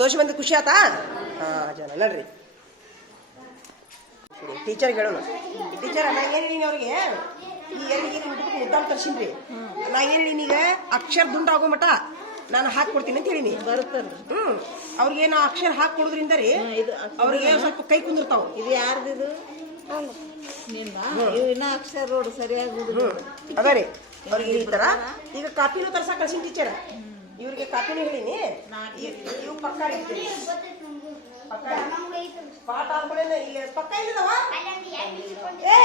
ತೋರಿಸಿ ಬಂದು ಖುಷಿ ಆತಾ? ಹಾಂ ಜನ ನೋಡ್ರಿ ಟೀಚರ್ಗೆ ಹೇಳೋಣ. ಟೀಚರ್ ನಾ ಏನು ಹೇಳೀನಿ ಅವ್ರಿಗೆ, ಈ ಎಲ್ಲಿಗೆ ಮುದ್ದಾಮ್ ತರ್ಸಿನ್ರಿ, ನಾ ಏನು ಹೇಳೀನಿ ಈಗ ಅಕ್ಷರ ದುಂಡು ಆಗೋ ಮಟ ನಾನು ಹಾಕ್ಕೊಡ್ತೀನಿ ಅಂತ ಹೇಳೀನಿ. ಅವ್ರಿಗೆ ನಾ ಅಕ್ಷರ ಹಾಕಿ ಕೊಡೋದ್ರಿಂದ ರೀ ಅವ್ರಿಗೆ ಸ್ವಲ್ಪ ಕೈ ಕುಂದಿರ್ತಾವ. ಇದು ಯಾರ್ದಿದು? ಇನ್ನ ಅಕ್ಷರ ರೋಡ್ ಸರಿಯಾಗಿ ಅದ ರೀ ಅವ್ರಿಗೆ ಈ ತರ ಈಗ ಕಾಪಿನೂ ತರ್ಸಾ ಕಳ್ಸಿನ ಟೀಚರ್. ಇವ್ರಿಗೆ ಕಾಪಿನೂ ಹೇಳಿನಿ, ಇವು ಪಕ್ಕ ಇರ್ತೀವಿ ಪಾಠ ಆದ್ಮೇಲೆ ಇಲ್ಲಿ ಪಕ್ಕ ಇಲ್ಲದವ ಏ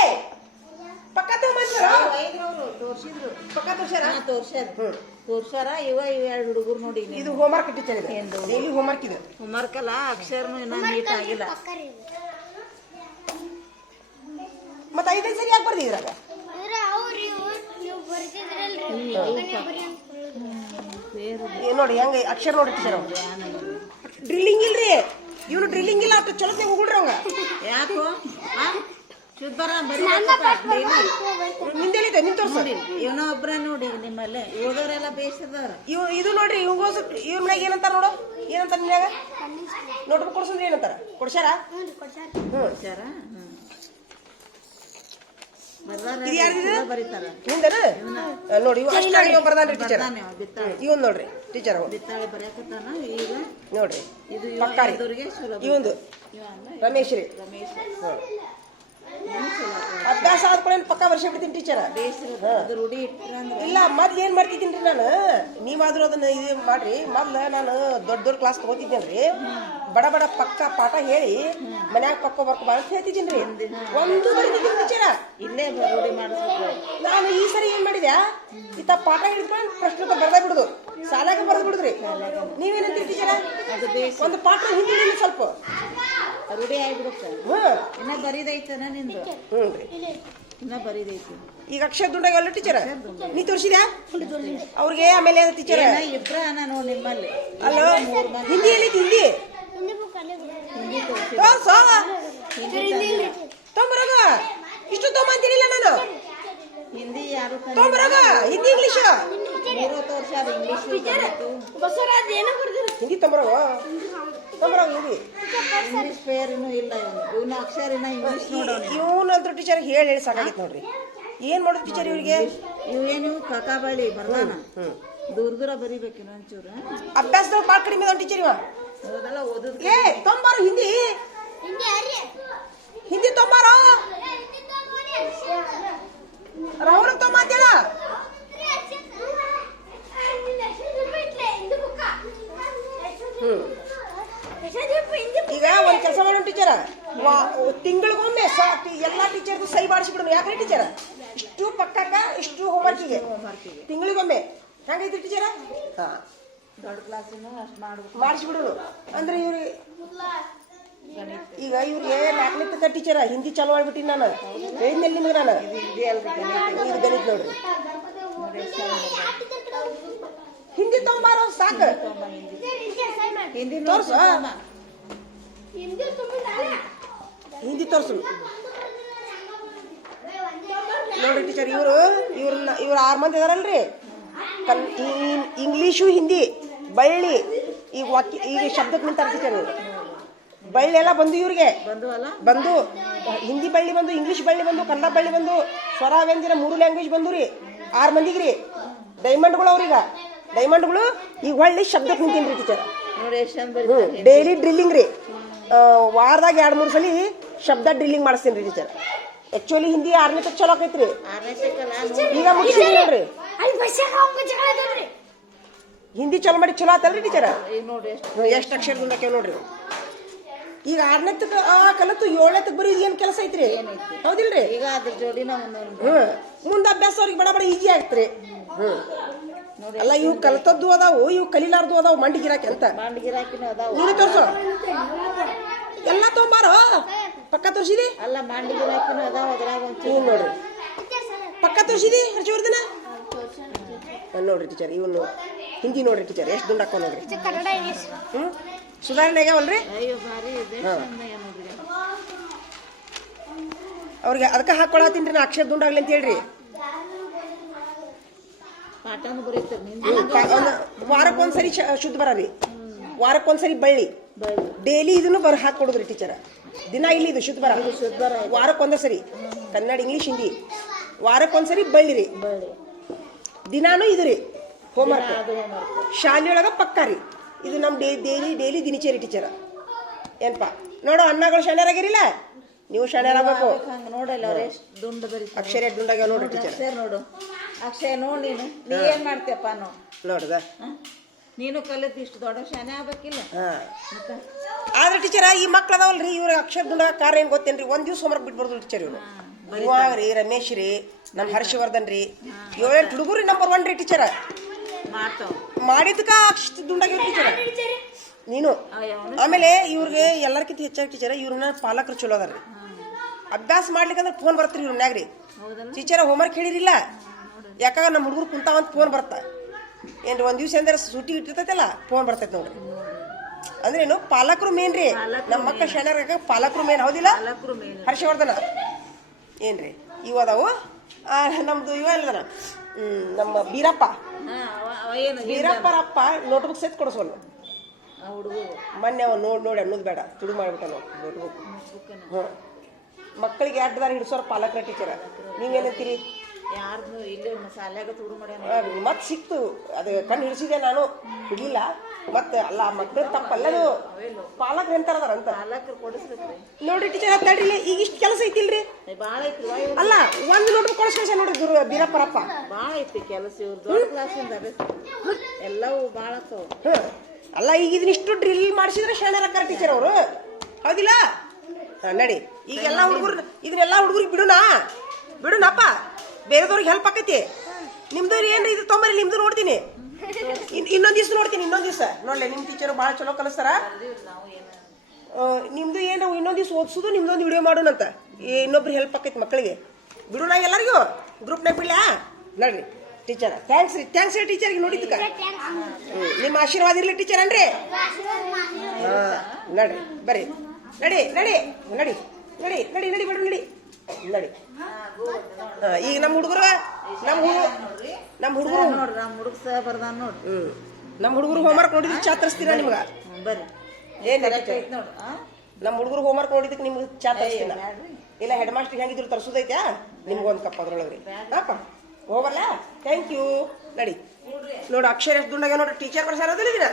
ಪಕ್ಕ ತೋರ್ಸಿದ್ರು, ಪಕ್ಕ ತೋರ್ಸಾರ. ಇವ ಎರಡು ಹುಡುಗರು ನೋಡಿ. ಇದು ಹೋಮ್ವರ್ಕ್ ಟೀಚರ್ ಇದೆ, ಡೈಲಿ ಹೋಮ್ವರ್ಕ್ ಇದೆ. ಹೋಮ್ವರ್ಕ್ ಅಲ್ಲ, ಅಕ್ಷರನು ಇನ್ನ ನೀಟ್ ಆಗಿಲ್ಲ. ಮತ್ತೆ 5 ಸರಿ ಯಾಕೆ ಬರ್ದಿದ್ರಾಗ? ನೋಡಿ ಹೆಂಗ ಅಕ್ಷರ ನೋಡಿ ಟೀಚರ್. ಡ್ರಿಲ್ಲಿಂಗ್ ಇಲ್ರಿ, ಇವನು ಡ್ರಿಲ್ಲಿಂಗ್ ಇಲ್ಲ ಅಷ್ಟು ಚಲೋ ಹೋಗ್ಬಿಡ್ರಿ ಅವಂಗ. ಯಾಕೋ ಶುದ್ಧರ ನಿಂದೆಲ್ಲಿದೆ ನಿನ್ ತೋರ್ಸ. ಇವನ ಒಬ್ರ ನೋಡಿ ನಿಮ್ಮಲ್ಲೇ ಓದೋರೆಲ್ಲ ಬೇಯಿಸಿದಾರ. ಇದು ನೋಡ್ರಿ ಇವಂಗೋಸ್ ಇವ್ರ ಮನ್ಯಾಗ ಏನಂತಾರ ನೋಡು, ಏನಂತಾರ ನಿನ್ಯಾಗ ನೋಟ್ಬುಕ್ ಕೊಡ್ಸಂದ್ರೆ ಏನಂತಾರ? ಕೊಡ್ಸ್ಯಾರ? ಕೊಡ್ಸ್ಯಾರ. ಇದು ಯಾರ್ದಿದೆ ಬರೀತಾರ ನಿಂದನ ನೋಡಿ. ಇವು ಅಷ್ಟಾಗಿ ಬರ್ದಾನ್ರಿ ಟೀಚರ್. ಇವನ್ ನೋಡ್ರಿ ಟೀಚರ್ ಬಿತ್ತಾಳೆ ಬರೆಯಕತ್ತಾನ ಈಗ ನೋಡ್ರಿ. ಇದು ಪಕ್ಕಾರಿ ಇವಂದು ರಮೇಶ್ ರೀ. ಅಭ್ಯಾಸ ಆದ್ಕೊಳ್ಳಿ ಪಕ್ಕ ವರ್ಷ ಬಿಡ್ತೀನಿ ಟೀಚರ್. ರೂಢಿ ಇಟ್ರಂದ್ರೆ ಇಲ್ಲ ಮೊದ್ಲು ಏನ್ ಮಾಡ್ತಿದ್ದೀನಿ ನಾನು, ನೀವಾದ್ರೂ ಅದನ್ನ ಇದು ಮಾಡ್ರಿ. ಮೊದ್ಲ ನಾನು ದೊಡ್ಡ ಕ್ಲಾಸ್ ತಗೋತಿದ್ದೇನ್ರಿ, ಬಡ ಬಡ ಪಕ್ಕ ಪಾಠ ಹೇಳಿ ಮನ್ಯಾಗ ಪಕ್ಕ ಬರ್ಕೊ ಅಂತ ಹೇಳ್ತಿದ್ದೀನಿ. ಒಂದು ಬರೀತಿದ್ದೀನಿ ಟೀಚರ. ಇಲ್ಲೇ ರೂಢಿ ಮಾಡಿಸ್ಬೇಕು. ನಾನು ಈ ಸರಿ ಏನ್ ಮಾಡಿದ್ಯಾ, ಇತ್ತ ಪಾಠ ಹಿಡಿದ್ಕೊಂಡು ಪ್ರಶ್ನೆ ಬರ್ದಾ ಬಿಡುದು, ಸಾಲಾಗ ಬರ್ದು ಬಿಡುದ್ರಿ. ನೀವೇನಂತೀರಿ ಟೀಚರ? ಒಂದು ಪಾಠ ಹಿಂದಿ ಸ್ವಲ್ಪ ರೂಢಿ ಆಗ್ಬಿಡುತ್ತೆ. ಇನ್ನ ಬರೀದೈತನ ನಿಂದು? ಇನ್ನ ಬರೀದೈತಿ. ಈಗ ಅಕ್ಷರ ದುಂಡಾಗ ಅಲ್ಲ ಟೀಚರ್ ನೀ ತೋರಿಸಿದ್ಯಾ ಅವ್ರಿಗೆ? ಆಮೇಲೆ ಟೀಚರ್ ಇಬ್ರ ನೋಡಿ ನಿಮ್ಮಲ್ಲಿ ಅಲ್ಲ ಹಿಂದಿ ಎಲ್ಲಿತ್ತು? ಹಿಂದಿ ತೊಂಬರಾಗ ಇಷ್ಟು ತೊಗೊಂಬಂತೀನಿಲ್ಲ ನಾನು. ಹಿಂದಿ ಯಾರು ತೊಂಬರಾಗ ಹಿಂದಿ ಇಂಗ್ಲೀಷ್ ತೋರ್ಸಾರ. ಇಂಗ್ಲೀಷ್ ಹಿಂದಿ ತೊಂಬರಾಗ ತೊಂಬರಾಗ ಹಿಂದಿ ಇಂಗ್ಲೀಷ್ ಪೇರಿನೂ ಇಲ್ಲ. ಇವನ ಅಕ್ಷರಿನ ಇಂಗ್ಲೀಷ್ ನೋಡೋಣ. ಇವನಂತೂ ಟೀಚರ್ ಹೇಳಿ ಸಾಕಾಗಿತ್ತು ನೋಡ್ರಿ. ಏನ್ ಮಾಡೋದು ಟೀಚರ್ ಇವ್ರಿಗೆ? ಇವೇನು ಕಕಾಬಳಿ ಬರ್ದಾನ, ದೂರ ದೂರ ಬರೀಬೇಕು ಒಂಚೂರು. ಅಭ್ಯಾಸದಾಗ ಭಾಳ ಕಡಿಮೆ ಅದ ಟೀಚರ್. ಇವ ಓದಲ್ಲ ಓದೋದು. ಏ ತೊಂಬಾರು ಹಿಂದಿ ಹಿಂದಿ ತೊಂಬಾರ ರಾಹುಲ್ ತೊಂಬಂತೇಳ. ಈಗ ಒಂದ್ ಕೆಲಸ ಮಾಡೋಣ ಟೀಚರ್, ತಿಂಗಳಿಗೊಮ್ಮೆ ಎಲ್ಲಾ ಟೀಚರ್ದು ಸೈ ಮಾಡಿಸ್ಬಿಡೋಣ. ಯಾಕ್ರಿ ಟೀಚರ್? ಇಷ್ಟು ಪಕ್ಕಕ್ಕ ಇಷ್ಟು ಹೋಮ್ವರ್ಕಿಗೆ ತಿಂಗಳಿಗೊಮ್ಮೆ ಹೆಂಗೈತ್ರಿ ಟೀಚರ? ಹಾ ದೊಡ್ಡ ಕ್ಲಾಸಿನ ಅಷ್ಟು ಮಾಡಿಸ್ಬಿಡೋಣ. ಅಂದ್ರೆ ಇವ್ರಿಗೆ ಈಗ ಇವ್ರಿಗೆ 4ನೇ ತಕ್ಕ ಟೀಚರ ಹಿಂದಿ ಚಾಲು ಮಾಡ್ಬಿಟ್ಟಿನಿ ನಾನು. ಹೇಳಿದ್ನಲ್ಲಿ ನಿಮ್ಗೆ ನಾನು ಇದು ಗಣಿತ ನೋಡ್ರಿ. ಹಿಂದಿ ತೊಗೊಂಬಾರ ಸಾಕು. ಹಿಂದಿ ತೋರ್ಸು, ಹಿಂದಿ ತೋರ್ಸು ನೋಡ್ರಿ ಟೀಚರ್. ಇವ್ರು 6 ಮಂದಿ ಇದಾರಲ್ರಿ. ಇಂಗ್ಲೀಷು ಹಿಂದಿ ಬಳ್ಳಿ ಈಗ ವಾಕ್ಯ ಈಗ ಶಬ್ದಕ್ಕೆ ನಿಂತಾರ ಟೀಚರ್. ಬಳ್ಳಿ ಎಲ್ಲ ಬಂದು ಇವ್ರಿಗೆ ಬಂದು ಹಿಂದಿ ಬಳ್ಳಿ ಬಂದು, ಇಂಗ್ಲೀಷ್ ಬಳ್ಳಿ ಬಂದು, ಕನ್ನಡ ಬಳ್ಳಿ ಬಂದು, ಸ್ವರ ವ್ಯಂಜನ 3 ಲ್ಯಾಂಗ್ವೇಜ್ ಬಂದು ರೀ. 6 ಮಂದಿಗೆ ರೀ ಡೈಮಂಡ್ಗಳು. ಅವ್ರೀಗ ಡೈಮಂಡ್ಗಳು ಈಗ ಹೊಳ್ಳಿ ಶಬ್ದಕ್ಕೆ ನಿಂತೀನಿ ಟೀಚರ್. ಡೈಲಿ ಡ್ರಿಲ್ಲಿಂಗ್ ರೀ. ವಾರದಾಗ 2-3 ಸಲ ಶಬ್ದ ಡ್ರಿಲ್ಲಿಂಗ್ ಮಾಡಿಸ್ತೀನಿ ರೀ ಟೀಚರ್. ಆಕ್ಚುಲಿ ಹಿಂದಿ 6ನೇ ತಕ್ಕ ಚಲೋ ಆಕೈತ್ರಿ. ಈಗ ಮುಗಿಸಿ ನೋಡ್ರಿ ಹಿಂದಿ ಚಲೋ ಮಾಡಿ ಚಲೋ ಆತಲ್ರಿ ಟೀಚರ್. ಎಷ್ಟು ಅಕ್ಷರ ದುಂಡಾಕ್ಯಾವ ನೋಡ್ರಿ. ಈಗ 6ನೇ ತಕ್ಕ ಕಲತ್ತು 7ನೇ ತಕ್ಕ ಬರೀ ಏನ್ ಕೆಲಸ ಐತ್ರಿ? ಹೌದಿಲ್ರಿ? ಈಗ ಅದ್ರ ಜೋಡಿನ ಮುಂದೆ ಅಭ್ಯಾಸ ಅವ್ರಿಗೆ ಬಡ ಬಡ ಈಜಿ ಆಗ್ತ್ರಿ. ಅಲ್ಲ ಇವು ಕಲ್ತದ್ದು ಅದಾವು, ಇವು ಕಲೀಲಾರ್ದು ಅದಾವು. ಮಂಡಿಗಿರಾಕಿ ಅಂತ ನೀನು ತೋರ್ಸು. ಎಲ್ಲ ತೊಗೊಂಬಾರ ಪಕ್ಕ ತೋರ್ಸಿದಿ ಅಲ್ಲ ಮಂಡಿಗಿರಾಕಿನೂ ಅದಾವ. ಅದ್ರಾಗ ನೋಡ್ರಿ ಪಕ್ಕ ತೋರ್ಸಿದಿ ಹರ್ಷವರ್ಧನ ನೋಡ್ರಿ ಟೀಚರ್. ಇವನು ಹಿಂದಿ ನೋಡ್ರಿ ಟೀಚರ್ ಎಷ್ಟು ದುಂಡು ಹಾಕೋ ನೋಡ್ರಿ. ಸುಧಾರಣೆ ಆಗ್ಯಾವಲ್ರಿ ಅವ್ರಿಗೆ. ಅದಕ್ಕೆ ಹಾಕೊಳತ್ತೀನಿ ನಾ ಅಕ್ಷರ ದುಂಡಾಗ್ಲಿ ಅಂತ ಹೇಳ್ರಿ. ಪಾಠನು ಬರೀತಾರೆ ವಾರಕ್ಕೊಂದ್ಸರಿ ಶುದ್ಧ ಬರೀ. ವಾರಕ್ಕೊಂದ್ಸರಿ ಬಳ್ಳಿ ಬಳ್ಳಿ ಡೈಲಿ ಇದನ್ನು ಹಾಕಿ ಕೊಡುದ್ರಿ ಟೀಚರ್. ದಿನ ಇಲ್ಲಿ ಇದು ಶುದ್ಧ ಬರ ಶುದ್ಧ ಬರ ವಾರಕ್ಕೊಂದ ಸರಿ ಕನ್ನಡ ಇಂಗ್ಲೀಷ್ ಹಿಂದಿ ವಾರಕ್ಕೊಂದ್ಸರಿ ಬಳ್ಳಿ ರೀ ಬಳ್ಳಿ ದಿನಾನು ಇದು ರೀ ಹೋಮ್ವರ್ಕ್ ಅದು ಹೋಮ್ವರ್ಕ್. ಶಾಲೆಯೊಳಗ ಪಕ್ಕ ರೀ ಇದು ನಮ್ಮ ಡೈಲಿ ದಿನಚರಿ ಟೀಚರ್. ಏನಪ್ಪ ನೋಡು ಅಣ್ಣಗಳು ಶಾಣ್ಯರಾಗಿರಿಲ್ಲ, ನೀವು ಶಾಣ್ಯರಾಗಬೇಕು. ಹಂಗ ನೋಡಲ್ಲ ಅವ್ರ ಎಷ್ಟು ದುಂಡ ಬರೀತಾರೆ. ಅಕ್ಷರ ದುಂಡಾಗ ನೋಡ್ರಿ ಟೀಚರ್. ಅಕ್ಷರ ನೋಡು, ಅಕ್ಷಯ ನೋಡ್ ನೀ ಏನ್ ಮಾಡ್ತೀಯಪ್ಪ ನೋಡ್ದ ನೀನು ಕಲಿತು ಇಷ್ಟು ದೊಡ್ಡ ಶಾನೆ ಆಗ್ಬೇಕಿಲ್ಲ. ಆದ್ರೆ ಟೀಚರ್ ಈ ಮಕ್ಳು ಅದಾವಲ್ರಿ ಇವ್ರ ಅಕ್ಷರ ದುಂಡಾಗ ಕಾರಣ ಏನ್ ಗೊತ್ತೇನ್ರಿ, ಒಂದ್ ದಿವ್ಸ ಹೋಮ್ವರ್ಕ್ ಬಿಟ್ಬಾರ್ದು ಟೀಚರ್ ಇವ್ರು. ಇವಾಗ ರೀ ರಮೇಶ್ ರೀ ನಮ್ಮ ಹರ್ಷವರ್ಧನ್ ರೀ 7 ಹುಡುಗರು ನಂಬರ್ 1 ರೀ ಟೀಚರ್. ಮಾಡಿದ್ಕ ಅಕ್ಷರ ದುಂಡಾಗ ಟೀಚರ್ ನೀನು. ಆಮೇಲೆ ಇವ್ರಿಗೆ ಎಲ್ಲರ್ಕಿಂತ ಹೆಚ್ಚಾಗಿ ಟೀಚರ್ ಇವ್ರನ್ನ ಪಾಲಕರು ಚಲೋ ಅದಾರ್ರಿ. ಅಭ್ಯಾಸ ಮಾಡ್ಲಿಕ್ಕಂದ್ರೆ ಫೋನ್ ಬರ್ತೀರಿ ಇವ್ರ ಮ್ಯಾಗ್ರಿ. ಟೀಚರ್ ಹೋಮ್ವರ್ಕ್ ಹೇಳಿರಿಲ್ಲ ಯಾಕಾಗ ನಮ್ಮ ಹುಡುಗರು ಕುಂತಾವಂತ ಫೋನ್ ಬರ್ತಾ ಏನ್ರಿ ಒಂದ್ ದಿವ್ಸ ಅಂದ್ರೆ ಸೂಟಿ ಇಟ್ಟಿರ್ತೈತಲ್ಲ ಫೋನ್ ಬರ್ತೈತೆ ನೋಡ್ರಿ. ಅಂದ್ರೆ ಏನು ಪಾಲಕರು ಮೇನ್ ರೀ. ನಮ್ಮ ಮಕ್ಕಳ ಶಾಣ್ಯಾಗ ಪಾಲಕರು ಮೇನ್ ಹೌದಿಲ್ಲ ಹರ್ಷವರ್ಧನ ಏನ್ರಿ ಇವ ಅದಾವು. ನಮ್ದು ಇವ ಅಲ್ಲದನ ನಮ್ಮ ಬೀರಪ್ಪ ಬೀರಪ್ಪರಪ್ಪ ನೋಟ್ಬುಕ್ ಸೆತ್ ಕೊಡಿಸೋಲ್ಲ ಮೊನ್ನೆ ಅವ ನೋಡಿ ಅನ್ನೋದು ಬೇಡ ತುಡು ಮಾಡ್ಬಿಟ್ಟ ನೋಟ್ಬುಕ್. ಮಕ್ಕಳಿಗೆ 2 ದಾರಿ ಹಿಡಿಸೋರು ಪಾಲಕರ ಟೀಚರ್. ನೀವೇನಂತೀರಿ? ಯಾರ್ದು ಇಲ್ಲಿ ಶಾಲ್ಯಾಗ ತುಡು ಮಾಡ್ಯಾನ ಮತ್ ಸಿಕ್ತು ಅದು ಕಣ್ಣು ಹಿಡಿಸಿದೆ ನಾನು ಹಿಡಿಲಿಲ್ಲ. ಮತ್ತೆ ಅಲ್ಲ ಮಕ್ಕಳ ತಪ್ಪಲ್ಲದು ಪಾಲಕರು ಎಂತಾರದಾರ ಅಂತ ಪಾಲಕರು ಕೊಡಿಸ್ಬೇಕ್ರಿ. ನೋಡ್ರಿ ಟೀಚರ್ ಹತ್ತಾಡ್ರಿ ಈಗ ಇಷ್ಟು ಕೆಲಸ ಐತಿಲ್ರಿ ಭಾಳ ಐತ್ರಿ. ಅಲ್ಲ ಒಂದು ನೋಟ್ಬುಕ್ ಕೊಡಿಸ್ಕೊಂಡ್ ನೋಡ್ರಿ ಬೀರಪ್ಪರಪ್ಪ ಭಾಳ ಐತಿ ಕೆಲಸ. ಇವ್ರು ದೊಡ್ಡ ಕ್ಲಾಸಿಂದ ಎಲ್ಲವೂ ಭಾಳ ಆಗ್ತಾವ. ಅಲ್ಲ ಈಗ ಇದನ್ನ ಇಷ್ಟು ಡ್ರಿಲ್ ಮಾಡಿಸಿದ್ರೆ ಶಾಣ್ಯರಕ್ಕಾರ ಟೀಚರ್ ಅವರು ಹೌದಿಲ್ಲ. ನಡಿ ಈಗೆಲ್ಲ ಹುಡುಗರು ಇದನ್ನೆಲ್ಲ ಹುಡುಗರಿಗೆ ಬಿಡುನಪ್ಪ ಬೇರೆದವ್ರಿಗೆ ಹೆಲ್ಪ್ ಆಕೈತಿ. ನಿಮ್ದು ಏನ್ರಿ ಇದು ತೊಂಬರಿ ನಿಮ್ದು ನೋಡ್ತೀನಿ ಇನ್ನೊಂದ್ ದಿವ್ಸ ನೋಡ್ತೀನಿ. ಇನ್ನೊಂದ್ ದಿವ್ಸ ನೋಡ್ಲಿ ನಿಮ್ ಟೀಚರ್ ಭಾಳ ಚಲೋ ಕಲಿಸ್ತಾರ. ನಿಮ್ದು ಏನು ಇನ್ನೊಂದ್ ದಿವ್ಸ ಓದಿಸೋದು ನಿಮ್ದೊಂದು ವಿಡಿಯೋ ಮಾಡೋಣಂತ ಇನ್ನೊಬ್ರು ಹೆಲ್ಪ್ ಆಕೈತಿ ಮಕ್ಕಳಿಗೆ. ಬಿಡು ನಾ ಎಲ್ಲರಿಗೂ ಗ್ರೂಪ್ನಾಗ ಬಿಡ್ಲಾ ನೋಡ್ರಿ ಟೀಚರ್. ಥ್ಯಾಂಕ್ಸ್ ರೀ ಟೀಚರ್ಗೆ ನೋಡಿದ್ದಕ್ಕ ನಿಮ್ಮ ಆಶೀರ್ವಾದ ಇರ್ಲಿ ಟೀಚರ್ ಅನ್ರಿ. ನಡ್ರಿ ಬರ್ರಿ ನಡಿ ನಡಿ ನಡಿ ನಡಿ ನಡಿ ನಡಿ ಬಿಡ್ರಿ ನಡಿ ನಡಿ. ಈಗ ನಮ್ಮ ಹುಡುಗರು ನಮ್ಮ ಹುಡುಗರು ಹೋಮ್ವರ್ಕ್ ನೋಡಿದ್ರೆ ಚಾ ತರಿಸ್ತೀನ ನಿಮ್ಗ. ಏನ್ ನಮ್ಮ ಹುಡುಗರು ಹೋಮ್ವರ್ಕ್ ನೋಡಿದಕ್ಕೆ ನಿಮ್ಗೆ ಚಾ ತರಿಸ್ತೀನ. ಇಲ್ಲ ಹೆಡ್ ಮಾಸ್ಟರ್ ಹೆಂಗಿದ್ರು ತರಿಸೋದೈತ್ಯಾ ನಿಮ್ಗೊಂದು ಕಪ್ ಅದ್ರೊಳಗ್ರಿ ಹಾಪ ಹೋಗಲ್ಲ. ಥ್ಯಾಂಕ್ ಯು ನಡಿ. ನೋಡು ಅಕ್ಷರ ಎಷ್ಟು ದುಂಡಾಗ ನೋಡ್ರಿ ಟೀಚರ್ ಬರ್ಸಾರೋದಿಲ್ಲ ಇದೀನ.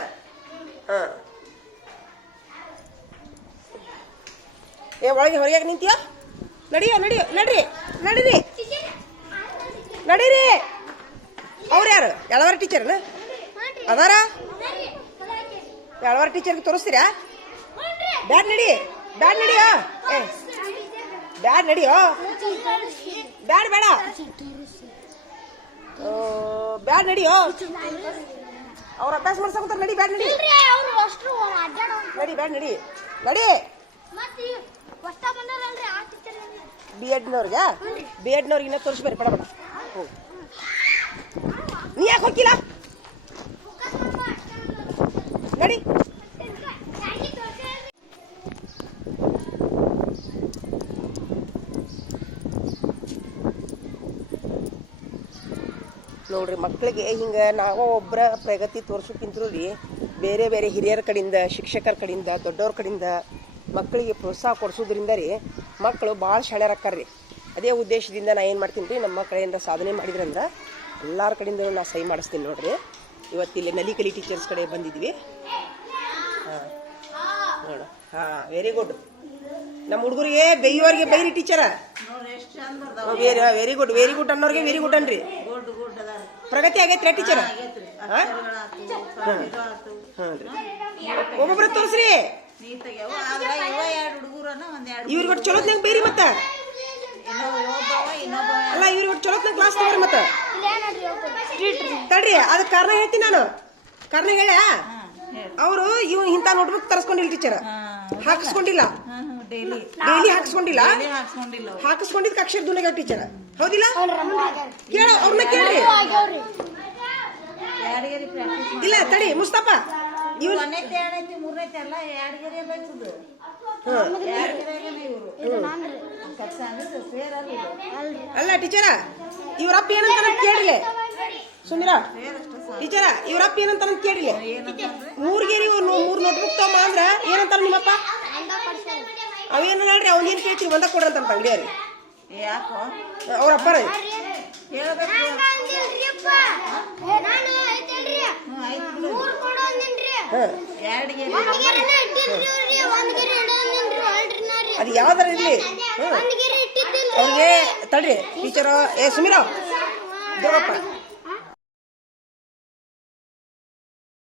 ಏ ಒಳಗೆ ಹೊರಗೆ ನಿಂತೀಯ ನಡಿಯೋ ನಡ್ರಿ ನಡೀರಿ. ಅವ್ರು ಯಾರು ಎಳವಾರ ಟೀಚರ್ನ ಅದಾರ? ಎಳವಾರ ಟೀಚರ್ಗೆ ತೋರಿಸ್ತೀರಾ? ಬ್ಯಾಡ್ ನಡಿಯೋ ಏ ಬ್ಯಾಡ್ ನಡಿಯೋ ಬ್ಯಾಡ್ ನಡಿಯೋ. ಅವ್ರ ಅಭ್ಯಾಸ ಮಾಡ್ಸಕೊಂತಾರ. ನಡಿ ಬ್ಯಾಡ್ ನಡಿ ಬ್ಯಾಡ್ ನಡಿ ಬಿ.ಎಡ್ನವ್ರಿಗೆ ಇನ್ನೂ ತೋರಿಸ್ಬೇರಿ ಪಡ ನೀ ಯಾಕೆ ಹೋಗಿಲ್ಲ ನಡಿ. ನೋಡ್ರಿ ಮಕ್ಕಳಿಗೆ ಹಿಂಗೆ ನಾವು ಒಬ್ಬರ ಪ್ರಗತಿ ತೋರ್ಸೋಕ್ಕಿಂತರೂ ರೀ ಬೇರೆ ಬೇರೆ ಹಿರಿಯರ ಕಡೆಯಿಂದ ಶಿಕ್ಷಕರ ಕಡೆಯಿಂದ ದೊಡ್ಡವ್ರ ಕಡೆಯಿಂದ ಮಕ್ಕಳಿಗೆ ಪ್ರೋತ್ಸಾಹ ಕೊಡಿಸೋದ್ರಿಂದ ರೀ ಮಕ್ಕಳು ಭಾಳ ಶಾಣ್ಯರಾಕ್ಕಾರ್ರಿ. ಅದೇ ಉದ್ದೇಶದಿಂದ ನಾ ಏನು ಮಾಡ್ತೀನಿ ರೀ ನಮ್ಮ ಕಡೆಯಿಂದ ಸಾಧನೆ ಮಾಡಿದ್ರಂದ್ರೆ ಎಲ್ಲರ ಕಡೆಯಿಂದ ನಾ ಸಹಿ ಮಾಡಿಸ್ತೀನಿ ನೋಡ್ರಿ. ಇವತ್ತಿಲ್ಲಿ ನಲಿಕಲಿ ಟೀಚರ್ಸ್ ಕಡೆ ಬಂದಿದ್ವಿ. ನೋಡು ವೆರಿ ಗುಡ್. ನಮ್ಮ ಹುಡುಗರಿಗೆ ಬೈಯೋರಿಗೆ ಬೈರಿ ಟೀಚರ. ವೆರಿ ಗುಡ್ ಅನ್ನೋರಿಗೆ ವೆರಿ ಗುಡ್ ಅನ್ರಿ. ಪ್ರಗತಿ ಆಗೈತ್ರಿ ಟೀಚರ್. ಒಬ್ಬೊಬ್ರ ತೋರಿಸ್ರಿ ಇವ್ರಿಗೆ ಒಟ್ಟು ಚಲೋತ್ನಾಗ ಬೈರಿ. ಮತ್ತೆ ಅಲ್ಲ ಇವ್ರಿಗೆ ಒಟ್ಟು ಚಲೋತ್ನಾಗ ಕ್ಲಾಸ್ ತಗೋರಿ. ಮತ್ತೆ ತಡ್ರಿ ಅದಕ್ಕೆ ಕಾರಣ ಹೇಳ್ತೀನಿ ನಾನು. ಕಾರಣ ಹೇಳ ಅವರು ಇವ್ ಇಂಥ ನೋಟ್ಬುಕ್ ತರಿಸ್ಕೊಂಡಿಲ್ಲ ಟೀಚರ್. ಹಾಕಿಸ್ಕೊಂಡಿಲ್ಲ ಡೈಲಿ ಹಾಕಿಸ್ಕೊಂಡಿದ್ದಕ್ಕೆ ಅಕ್ಷರ ದುನಿಗ ಟೀಚರ್ ಹೌದಿಲ್ಲ. ಕೇಳ ಅವ್ರನ್ನ ಕೇಳ್ರಿ. ಇಲ್ಲ ತಡಿ ಮುಸ್ತಫ ಅಲ್ಲ ಟೀಚರ ಇವ್ರಪ್ಪ ಏನಂತ ಕೇಳಿಲ್ಲ. ಸುಮಿರಾ ಟೀಚರ ಇವ್ರಪ್ಪ ಏನಂತಾರ ಕೇಳಿಲ್ಲ ಮೂರ್ಗೇರಿ ಮೂರ್ ನೋಟ್ಬುಕ್ ತಗೊಂಬ ಅಂದ್ರ ಏನಂತಾರ ನಿಮ್ಮಪ್ಪ ಅವೇನು ಹೇಳ್ರಿ ಅವ್ನೇನ್ ಕೇಳ್ತೀವಿ ಒಂದ ಕೊಡ್ರಂತ ಅಂಗಡಿಯವ್ರಿ ಯಾಕೋ ಅವ್ರಪ್ಪರ ಹೇಳ್ಬೇಕು ಎರಡಿಗೆ ಅದು ಯಾವ್ದಾರ ಇರ್ಲಿ ಅವ್ರಿಗೆ ತಡ್ರಿ ಟೀಚರ್ ಏ ಸುಮಿರಾ ದುರ್ಗಪ್ಪ